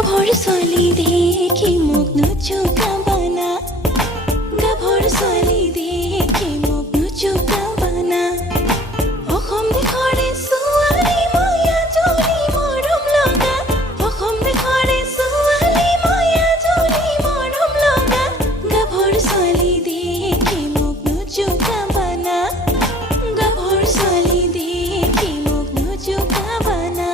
গাভৰ ছোৱালী দেখি মোক নুচুকাবানা গাভৰ ছোৱালী দেখি মোক নুচুকাবানা অসম দেশৰে ছোৱালী ময়া জলি মৰম লগা অসম দেশৰে ছোৱালী ময়া জলি মৰম লগা গাভৰ ছোৱালী দেখি মোক নুচুকাবানা গাভৰ ছোৱালী দেখি মোক নুচুকাবানা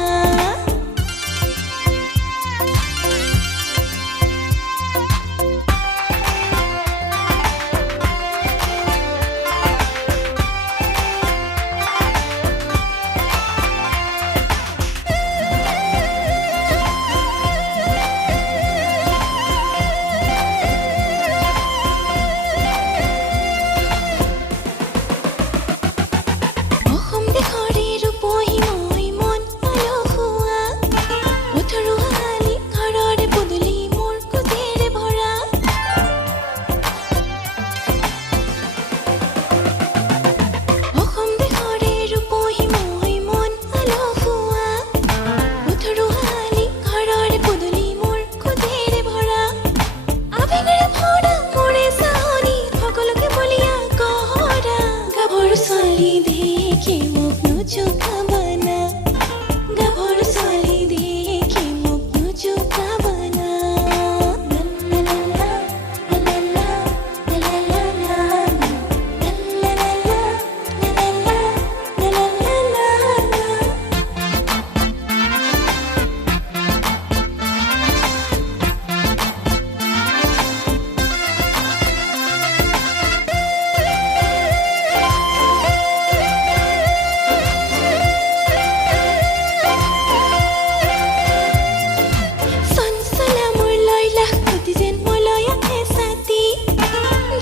ছোৱালী দেখি মোক নুচুকাবানা গাভৰ ছোৱালী দেখি মোক নুচুকাবানা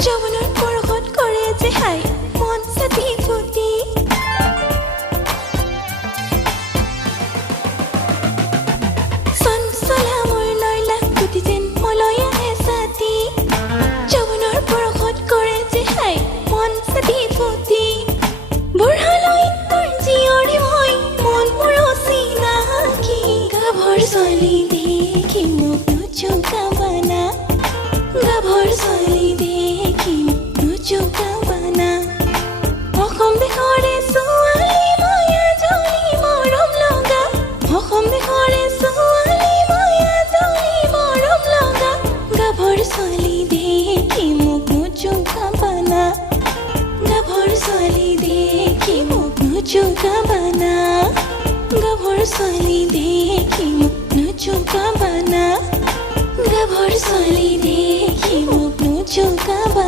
যৌৱনৰ পৰশত কৰে যে হাই মন চাতি ফুটি চঞ্চলা মোৰ লয়লা ফুটি যেন মলয়া হেঁচাতি যৌৱনৰ পৰশত কৰে যে হাই মন চাতি ফুটি বুঢ়ালৈ তোৰ জীয়ৰী হৈ মন মোৰ অচিনাকি গাভৰ ছোৱালী দেখি মোক নুচুকাবানা গাভৰ ছোৱালী দেখি নুচুকাবানা অসম দেশৰে ছোৱালী ময়া জলি মৰম লগা অসম দেশৰে ছোৱালী ময়া জলি মৰম লগা গাভৰ ছোৱালী দেখি মোক নুচুকাবানা গাভৰ ছোৱালী দেখি মোক নুচুকাবানা গাভৰ ছোৱালী দেখি মোক নুচুকাবানা গাভৰ ছোৱালী দেখি মোক নুচুকাবানা